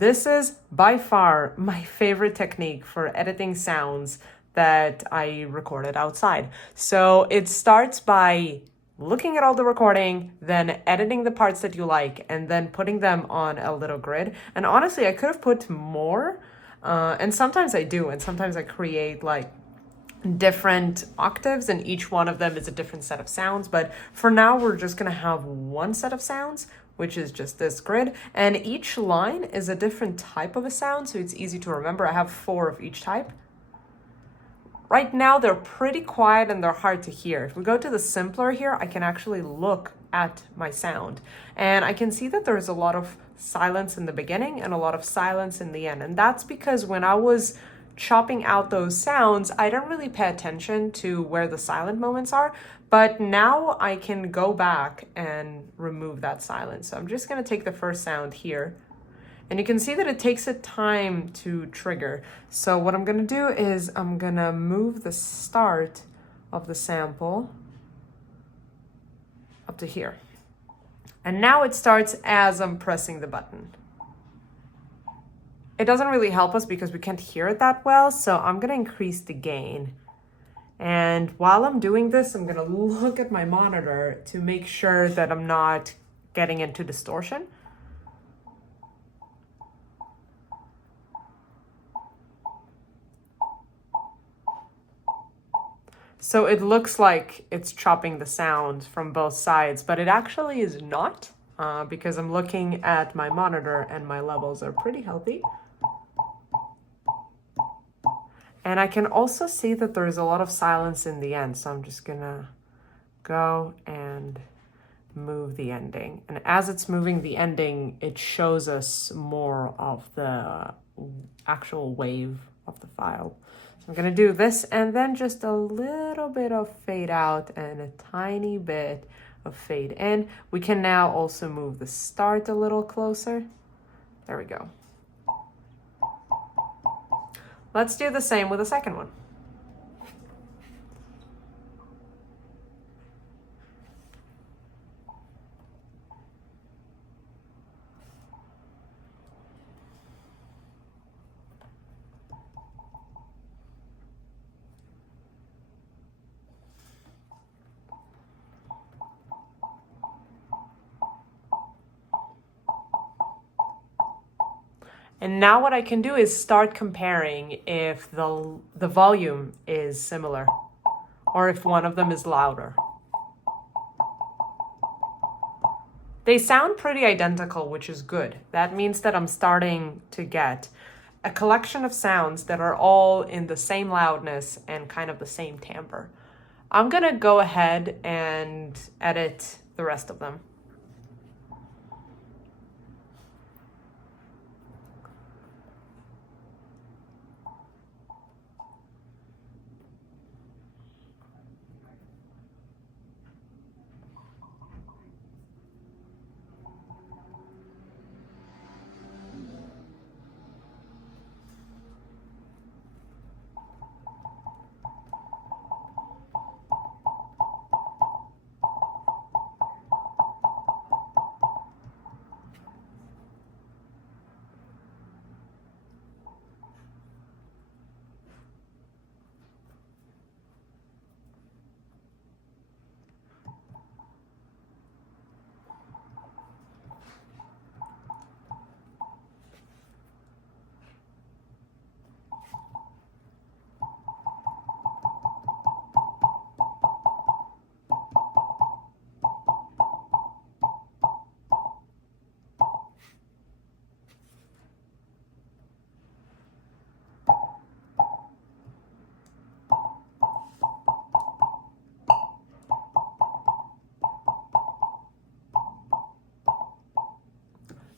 This is by far my favorite technique for editing sounds that I recorded outside. So it starts by looking at all the recording, then editing the parts that you like, and then putting them on a little grid. And honestly, I could have put more, and sometimes I do, and sometimes I create like different octaves, and each one of them is a different set of sounds. But for now, we're just gonna have one set of sounds, which is just this grid, and each line is a different type of a sound, so it's easy to remember. I have 4 of each type. Right now, they're pretty quiet and they're hard to hear. If we go to the simpler here, I can actually look at my sound, and I can see that there's a lot of silence in the beginning and a lot of silence in the end. And that's because when I was chopping out those sounds, I don't really pay attention to where the silent moments are, but now I can go back and remove that silence. So I'm just gonna take the first sound here, and you can see that it takes a time to trigger. So what I'm gonna do is I'm gonna move the start of the sample up to here. And now it starts as I'm pressing the button. It doesn't really help us because we can't hear it that well, so I'm gonna increase the gain. And while I'm doing this, I'm gonna look at my monitor to make sure that I'm not getting into distortion. So it looks like it's chopping the sound from both sides, but it actually is not, because I'm looking at my monitor and my levels are pretty healthy. And I can also see that there is a lot of silence in the end. So I'm just gonna go and move the ending. And as it's moving the ending, it shows us more of the actual wave of the file. So I'm gonna do this and then just a little bit of fade out and a tiny bit of fade in. We can now also move the start a little closer. There we go. Let's do the same with the second one. And now what I can do is start comparing if the volume is similar or if one of them is louder. They sound pretty identical, which is good. That means that I'm starting to get a collection of sounds that are all in the same loudness and kind of the same timbre. I'm gonna go ahead and edit the rest of them.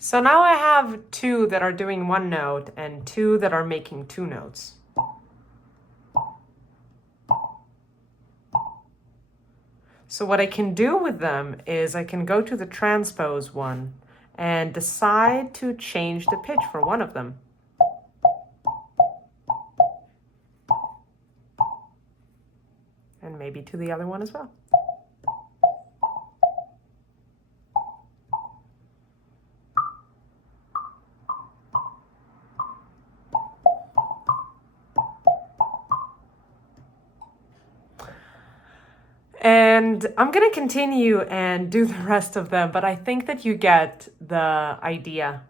So now I have 2 that are doing 1 note and 2 that are making 2 notes. So what I can do with them is I can go to the transpose one and decide to change the pitch for one of them. And maybe to the other one as well. And I'm gonna continue and do the rest of them, but I think that you get the idea.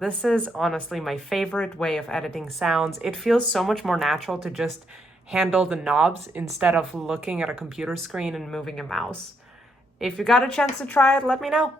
This is honestly my favorite way of editing sounds. It feels so much more natural to just handle the knobs instead of looking at a computer screen and moving a mouse. If you got a chance to try it, let me know.